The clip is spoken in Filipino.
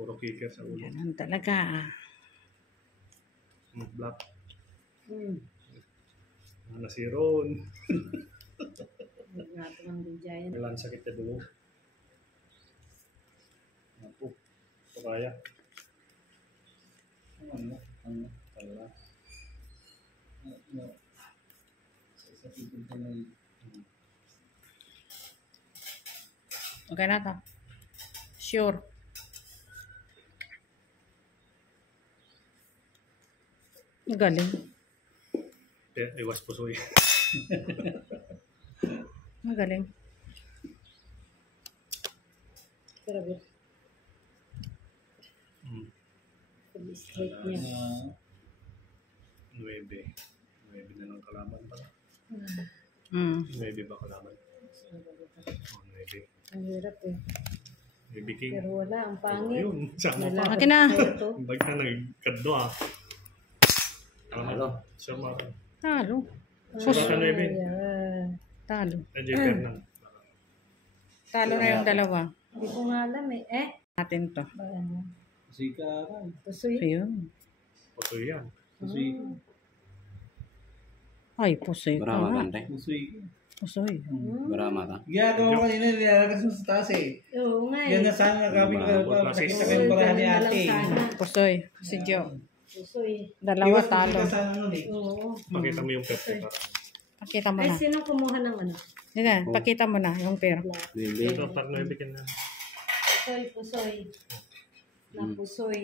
Puro kicker sa ulo. Ganun talaga. Black. Si Ron. Kailan sakit na dulo. Ako. Ito kaya. Ano? Tala. Okay na to. Sure. Magaling. Iwas pusoy. Magaling. Grabe. Straight niya. 9 na lang kalaban pala. 9 ba kalaban? Oh, 9. Ang hirap eh. 9 king. Pero wala, ang pangit. Yun, sama pa. Akin na. Bag na nagkaddo ah. Talo. Sama. Talo. Susunod ka 9. Talo. Jeper na. Talo na yung dalawa. Hindi ko nga alam eh. Natin to. Pusoy ka rin. Pusoy. Ayun. Pusoy yan. Pusoy. Ay, pusoy ka nga. Pusoy. Pusoy. Ginagawa ko kanina, nilalagay mo sa taas eh. Oo nga eh. Yan na sana kami nakita ko yung parahan ni ate. Pusoy. Si Jo. Pusoy. Dalawa talo. Oo. Pakita mo yung perte para. Pakita mo Ay, na. sino kumuha ng ano? Yan, pakita mo na yung pair. Ito, par 9 king na. Pusoy. Na pusoy.